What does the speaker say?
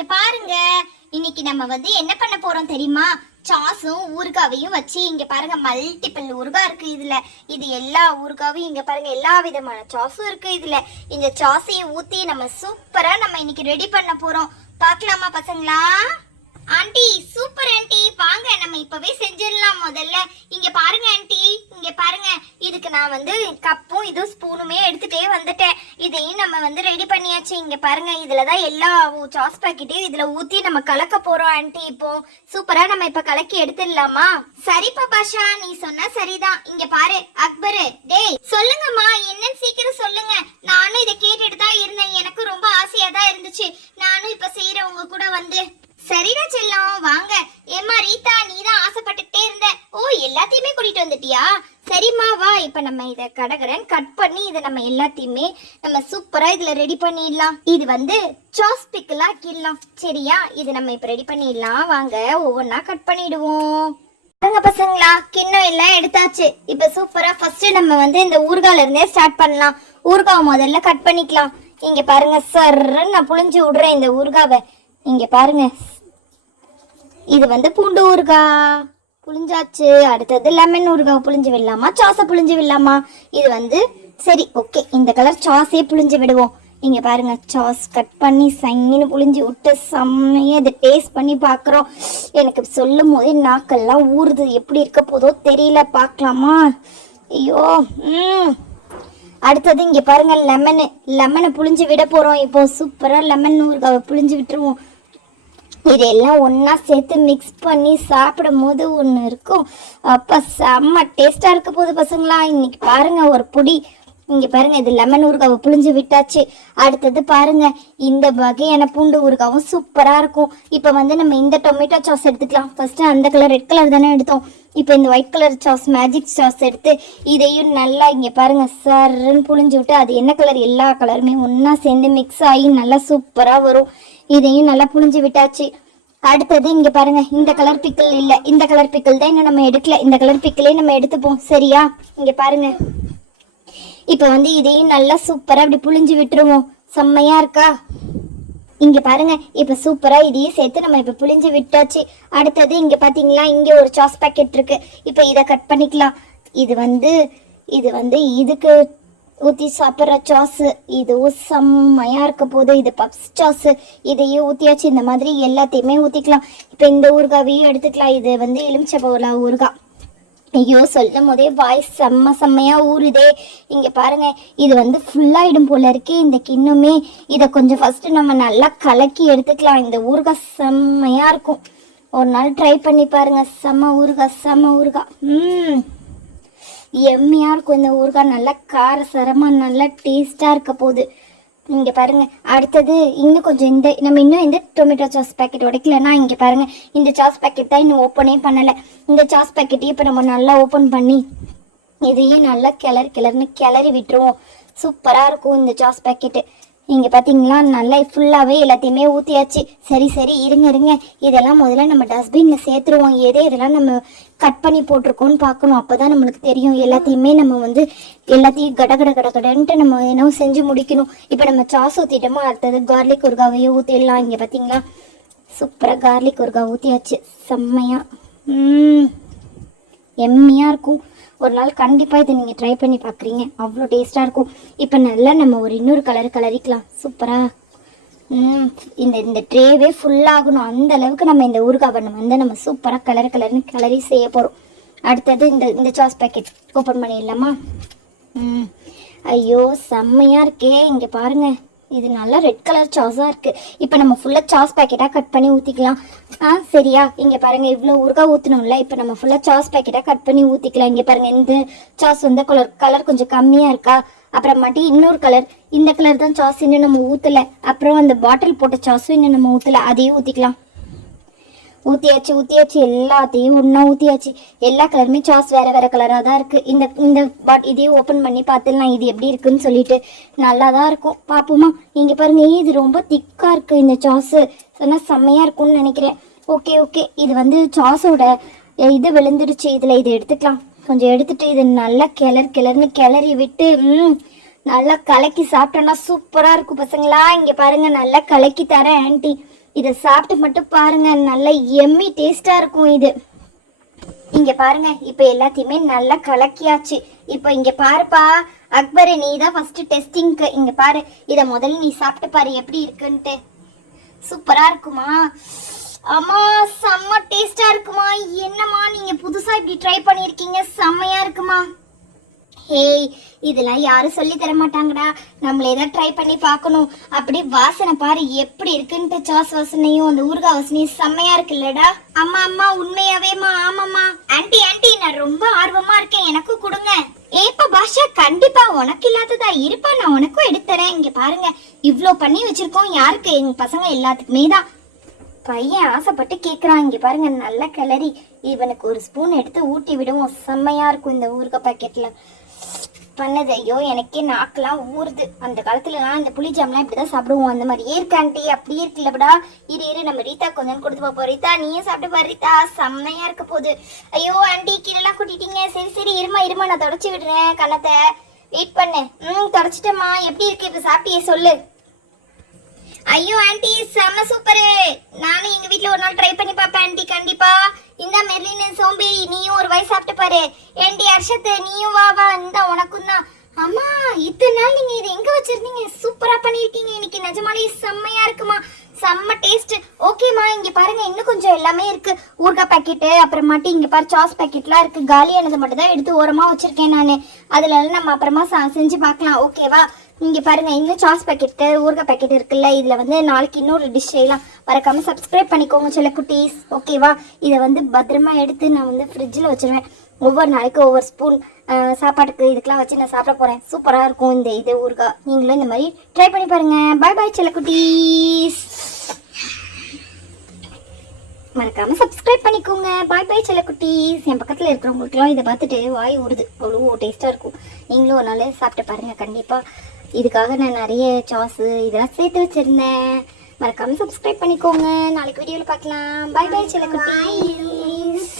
இங்க பாருங்க. இன்னைக்கு நம்ம என்ன பண்ண போறோம் தெரியுமா? சாஸும் ஊறுகாவையும் வச்சு இங்க பாருங்க மல்டிபிள் ஊறுகாய் இருக்கு இதுல. இது எல்லா ஊறுகாவையும் இங்க பாருங்க எல்லா விதமான சாஸும் இருக்கு இதுல. இந்த சாஸையும் ஊத்தி நம்ம சூப்பரா இன்னைக்கு ரெடி பண்ண போறோம். பார்க்கலாமா பசங்களா? ஆண்டி சூப்பர் ஆண்டி, வாங்க நம்ம இப்பவே செஞ்சிடலாம். முதல்ல இங்க பாருங்க ஆண்டி, இங்க பாருங்க. இதுக்கு நான் கப்பும் இது ஸ்பூனுமே எடுத்துட்டே வந்துட்டேன். இதையும் நம்ம ரெடி பண்ணியாச்சு. இங்க பாருங்க, இதுலதான் எல்லா சாஸ் பாக்கெட்டையும் இதுல ஊத்தி நம்ம கலக்க போறோம் ஆண்டி. இப்போ சூப்பரா நம்ம இப்ப கலக்கி எடுத்துடலாமா? சரி பாஷா, நீ சொன்னா சரிதான். இங்க பாரு அக்பரு, டேய் சொல்லுங்கம்மா, என்னன்னு சீக்கிரம் சொல்லுங்க. நானும் இதை கேட்டுட்டு தான் இருந்தேன். எனக்கு ரொம்ப ஆசையா தான் இருந்துச்சு. நானும் இப்ப செய்யறேன் உங்க கூட சரிடா செல்லம், வாங்க. ஏமா ரீதா, நீ தான் ஆசைப்பட்டுட்டே இருந்த. ஓ, எல்லாத்தையுமே கூட்டிட்டு வந்துட்டியா? சரிம்மா வா. இப்ப நம்ம இதை கடகடன் கட் பண்ணி இதை நம்ம எல்லாத்தையுமே நம்ம சூப்பரா இதுல ரெடி பண்ணிடலாம். இது சாஸ் பிக்கிள் ஆக்கிடலாம். சரியா? இது நம்ம இப்ப ரெடி பண்ணிடலாம். வாங்க ஒவ்வொன்னா கட் பண்ணிடுவோம். பசங்களா, கிண்ணம் எல்லாம் எடுத்தாச்சு. இப்ப சூப்பரா ஃபர்ஸ்ட் நம்ம இந்த ஊறுகால இருந்தே ஸ்டார்ட் பண்ணலாம். ஊறுகாவை முதல்ல கட் பண்ணிக்கலாம். இங்க பாருங்க, சர்ன்னு நான் புளிஞ்சு விடுறேன் இந்த ஊறுகாவை. இங்க பாருங்க, இது பூண்டு ஊறுகாய் புளிஞ்சாச்சு. அடுத்தது லெமன் ஊறுகாய் புளிஞ்சு விடலாமா, சாஸை புளிஞ்சு விடலாமா? இது சரி ஓகே, இந்த கலர் சாஸே புளிஞ்சு விடுவோம். இங்க பாருங்க, சாஸ் கட் பண்ணி சங்கின்னு புளிஞ்சு விட்டு செம்மையா இதை டேஸ்ட் பண்ணி பாக்குறோம். எனக்கு சொல்லும் போதே நாக்கெல்லாம் ஊறுது. எப்படி இருக்க போதோ தெரியல, பார்க்கலாமா? ஐயோ. அடுத்தது இங்க பாருங்க, லெமனை புளிஞ்சு விட போறோம். இப்போ சூப்பரா லெமன் ஊறுகாவை புளிஞ்சு விட்டுருவோம். இதெல்லாம் ஒன்னா சேர்த்து மிக்ஸ் பண்ணி சாப்பிடும் போது ஒன்று இருக்கும். அப்போ செம்ம டேஸ்டா இருக்க போகுது பசங்களா. இன்னைக்கு பாருங்க ஒரு பொடி. இங்க பாருங்க, இது லெமன் ஊறுகாவை புளிஞ்சு விட்டாச்சு. அடுத்தது பாருங்க, இந்த வகையான பூண்டு ஊறுகாவும் சூப்பரா இருக்கும். இப்போ நம்ம இந்த டொமேட்டோ சாஸ் எடுத்துக்கலாம். ஃபர்ஸ்ட் அந்த கலர் ரெட் கலர் தானே எடுத்தோம். இப்போ இந்த white colour sauce, magic sauce எடுத்து இதையும் நல்லா இங்க பாருங்க சர்ன்னு புளிஞ்சு விட்டு, அது என்ன கலர், எல்லா கலருமே ஒன்னா சேர்ந்து மிக்ஸ் ஆகி நல்லா சூப்பரா வரும். இதையும் நல்லா புளிஞ்சு விட்டாச்சு. அடுத்தது இங்க பாருங்க, இந்த கலர் பிக்கிள் இல்ல, இந்த கலர் பிக்கிள் தான் இன்னும் நம்ம எடுக்கல. இந்த கலர் பிக்கிளே நம்ம எடுத்துப்போம். சரியா? இங்க பாருங்க, இப்ப இதையும் நல்லா சூப்பரா அப்படி புளிஞ்சு விட்டுருவோம். செம்மையா இருக்கா? இங்க பாருங்க, இப்ப சூப்பரா இதையும் சேர்த்து நம்ம இப்ப புளிஞ்சு விட்டாச்சு. அடுத்தது இங்க பாத்தீங்களா, இங்க ஒரு சாஸ் பாக்கெட் இருக்கு. இப்ப இதை கட் பண்ணிக்கலாம். இது இதுக்கு ஊற்றி சாப்பிட்ற சாஸ். இதுவும் செம்மையாக இருக்க போது. இது பப்ஸ் சாஸ். இதையும் ஊற்றியாச்சு. இந்த மாதிரி எல்லாத்தையுமே ஊற்றிக்கலாம். இப்போ இந்த ஊறுகாவையும் எடுத்துக்கலாம். இது எலுமிச்சை பவுல ஊறுகாய். ஐயோ, சொல்லும் போதே வாய் செம்மையாக ஊறுதே. இங்கே பாருங்க, இது ஃபுல்லாகிடும் போல இருக்கு இந்த கிண்ணுமே. இதை கொஞ்சம் ஃபஸ்ட்டு நம்ம நல்லா கலக்கி எடுத்துக்கலாம். இந்த ஊறுகாய் செம்மையாக இருக்கும். ஒரு நாள் ட்ரை பண்ணி பாருங்க. செம்ம ஊறுகாய். எம்மையா இருக்கும் இந்த ஊறுகாய். நல்லா காரசாரமா நல்லா டேஸ்டா இருக்க போகுது. இங்க பாருங்க, அடுத்தது இன்னும் கொஞ்சம் இன்னும் இந்த டொமேட்டோ சாஸ் பேக்கெட் உடைக்கலன்னா, இங்க பாருங்க, இந்த சாஸ் பேக்கெட் தான் இன்னும் ஓப்பனே பண்ணல. இந்த சாஸ் பேக்கெட்டையும் இப்ப நம்ம நல்லா ஓப்பன் பண்ணி இதையும் நல்லா கிளறி விட்டுருவோம். சூப்பரா இருக்கும் இந்த சாஸ் பேக்கெட்டு. இங்க பாத்தீங்களா, நல்லா ஃபுல்லாவே எல்லாத்தையுமே ஊத்தியாச்சு. சரி இருங்க, இதெல்லாம் முதல்ல நம்ம டஸ்ட்பின்ல சேர்த்துருவோம். இதெல்லாம் நம்ம கட் பண்ணி போட்டிருக்கோம்னு பார்க்கணும். அப்பதான் நம்மளுக்கு தெரியும். எல்லாத்தையுமே நம்ம எல்லாத்தையும் கடன்ட்டு நம்ம என்னவோ செஞ்சு முடிக்கணும். இப்ப நம்ம சாஸ் ஊத்திட்டோமோ, அடுத்தது கார்லிக் ஊறுகாவையும் ஊத்திடலாம். இங்க பாத்தீங்களா, சூப்பரா கார்லிக் ஊறுகாய் ஊத்தியாச்சு. செம்மையா எம்மையா இருக்கும். ஒரு நாள் கண்டிப்பா இதை நீங்க ட்ரை பண்ணி பாக்குறீங்க, அவ்வளோ டேஸ்டா இருக்கும். இப்ப நல்லா நம்ம ஒரு இன்னொரு கலரிக்கலாம். சூப்பரா இந்த ட்ரேவே ஃபுல்லாகணும். அந்த அளவுக்கு நம்ம இந்த ஊறுகாவை நம்ம சூப்பரா கலர்னு கிளறி செய்ய போறோம். அடுத்தது இந்த சாஸ் பேக்கெட் ஓப்பன் பண்ணிடலாமா? ஐயோ, செம்மையா இருக்கே. இங்க பாருங்க, இது நல்லா ரெட் கலர் சாஸா இருக்கு. இப்ப நம்ம ஃபுல்லா சாஸ் பேக்கெட்டா கட் பண்ணி ஊத்திக்கலாம். சரியா? இங்க பாருங்க, இவ்வளவு ஊறுகாய் ஊத்தணும்ல. இப்ப நம்ம ஃபுல்லா சாஸ் பேக்கெட்டா கட் பண்ணி ஊத்திக்கலாம். இங்க பாருங்க, இந்த சாஸ் கலர் கொஞ்சம் கம்மியா இருக்கா. அப்புறமாட்டி இன்னொரு கலர், இந்த கலர் தான் சாஸ் இன்னும் நம்ம ஊத்தல. அப்புறம் அந்த பாட்டில் போட்ட சாஸும் இன்னும் நம்ம ஊத்தல, அதையும் ஊத்திக்கலாம். ஊத்தியாச்சு எல்லாத்தையும் ஒன்னா ஊத்தியாச்சு. எல்லா கலருமே சாஸ் வேற கலரா தான் இருக்கு. இந்த இதையும் ஓபன் பண்ணி பார்த்துலாம் இது எப்படி இருக்குன்னு சொல்லிட்டு. நல்லா தான் இருக்கும், பாப்போமா? இங்க பாருங்க, இது ரொம்ப திக்கா இருக்கு இந்த சாஸ். சொன்னா செம்மையா இருக்கும்னு நினைக்கிறேன். ஓகே, இது சாஸோட இது விழுந்துடுச்சு. இதுல இதை எடுத்துக்கலாம். கொஞ்சம் எடுத்துட்டு இது நல்லா கிளர்னு கிளறி விட்டு நல்லா கலக்கி சாப்பிட்டோம்னா சூப்பரா இருக்கும் பசங்களா. இங்க பாருங்க, நல்லா கலக்கி தரேன் ஆன்ட்டி. இதை சாப்பிட்டு மட்டும் பாருங்க, நல்ல எம்மி டேஸ்டா இருக்கும் இது. இங்க பாருங்க, இப்ப எல்லாத்தையுமே நல்லா கலக்கியாச்சு. இப்ப இங்க பாருப்பா அக்பர், நீ தான் ஃபர்ஸ்ட் டெஸ்டிங்க்கு. இங்க பாரு, இத முதல்ல நீ சாப்பிட்டு பாரு எப்படி இருக்குன்ட்டு. சூப்பரா இருக்குமா? அம்மா செம்ம டேஸ்டா இருக்குமா? என்னம்மா நீங்க புதுசா இப்படி ட்ரை பண்ணிருக்கீங்க, செம்மையா இருக்குமா? ஹேய், இதெல்லாம் யாரும் சொல்லி தர மாட்டாங்கடா, நம்மளே தான் ட்ரை பண்ணி பார்க்கணும். அப்படி வாசனை பாரு எப்படி இருக்குன்ட்டு. சாஸ் வாசனையும் அந்த ஊறுகாய் வாசனையும் செம்மையா இருக்குல்லடா. அம்மா அம்மா உண்மையாவேமா? ஆமாம்மா. ஆன்ட்டி ஆன்ட்டி, நான் ரொம்ப ஆர்வமா இருக்கேன், எனக்கும் கொடுங்க. ஏப்பா பாஷா, கண்டிப்பா உனக்கு இல்லாததா இருப்பா, நான் உனக்கும் எடுத்துறேன். இங்க பாருங்க, இவ்ளோ பண்ணி வச்சிருக்கோம். யாருக்கு? எங்க பசங்க எல்லாத்துக்குமே தான். பையன் ஆசைப்பட்டு கேட்குறான். இங்கே பாருங்க, நல்ல கிளறி இவனுக்கு ஒரு ஸ்பூன் எடுத்து ஊட்டி விடுவோம். செம்மையா இருக்கும் இந்த ஊறுகாய் பாக்கெட்ல பண்ணது. ஐயோ எனக்கே நாக்கெல்லாம் ஊறுது. அந்த காலத்துலலாம் இந்த புளி ஜாம்லாம் இப்படிதான் சாப்பிடுவோம். அந்த மாதிரியே இருக்கு ஆண்டி, அப்படியே இருக்குல்லப்படா. இரு நம்ம ரீதா கொஞ்சம் கொடுத்து பார்ப்போம். ரீதா நீயும் சாப்பிட்டு பாரு ரீதா, செம்மையா இருக்க போகுது. ஐயோ ஆண்டி கீழெல்லாம் கூட்டிட்டீங்க. சரி இருமா நான் தொடச்சி விடுறேன் கண்ணத்தை. வெயிட் பண்ணு. தொடச்சிட்டேம்மா. எப்படி இருக்கு இப்போ சாப்பிட்டியே சொல்லு. ஐயோ ஆண்டி செம்ம சூப்பரு. நானும் எங்க வீட்ல ஒரு நாள் ட்ரை பண்ணி பார்ப்பேன் ஆண்டி, கண்டிப்பா. இந்த மெர்லின் சோம்பேறி, நீயும் ஒரு வாய் சாப்பிட்டு பாரு. ஏண்டி அர்ஷத், நீயும் வா இந்த உனக்கும் தான். அம்மா இத்தனை நாள் நீங்க இதை எங்க வச்சிருந்தீங்க? சூப்பரா பண்ணிருக்கீங்க. இன்னைக்கு நிஜமாலே செம்மையா இருக்குமா, செம்ம டேஸ்ட். ஓகேம்மா, இங்க பாருங்க இன்னும் கொஞ்சம் எல்லாமே இருக்கு. ஊறுகாய் பாக்கெட்டு, அப்புறமாட்டி இங்க பாரு சாஸ் பாக்கெட்லாம் இருக்கு. காலியானது மட்டும் தான் எடுத்து ஓரமா வச்சிருக்கேன் நானு. அதுல நம்ம அப்புறமா செஞ்சு பார்க்கலாம், ஓகேவா? இங்கே பாருங்கள், இன்னும் சாஸ் பேக்கெட்டு ஊறுகாய் பேக்கெட் இருக்குல்ல, இதில் வந்து நாளைக்கு இன்னொரு டிஷ் செய்யலாம். மறக்காமல் சப்ஸ்கிரைப் பண்ணிக்கோங்க சில குட்டீஸ், ஓகேவா? இதை வந்து பத்திரமா எடுத்து நான் வந்து ஃப்ரிட்ஜில் வச்சுருவேன். ஒவ்வொரு நாளைக்கு ஒவ்வொரு ஸ்பூன் சாப்பாட்டுக்கு இதுக்கெலாம் வச்சு நான் சாப்பிட போகிறேன். சூப்பராக இருக்கும் இது ஊறுகாய். நீங்களும் இந்த மாதிரி ட்ரை பண்ணி பாருங்கள். பாய் பாய் சில குட்டீஸ். மறக்காம சப்ஸ்கிரைப் பண்ணிக்கோங்க. பாய் பாய் சில குட்டீஸ். என் பக்கத்தில் இருக்கிறவங்களுக்குலாம் இதை பார்த்துட்டு வாய் ஊறுது, அவ்வளோ டேஸ்ட்டாக இருக்கும். நீங்களும் ஒரு நாள் சாப்பிட்டு பாருங்கள் கண்டிப்பாக. இதுக்காக நான் நிறைய சாஸு இதெல்லாம் சேர்த்து வச்சுருந்தேன். மறக்காமல் சப்ஸ்கிரைப் பண்ணிக்கோங்க. நாளைக்கு வீடியோவில் பார்க்கலாம். பாய் பாய் சில குட்டீஸ்.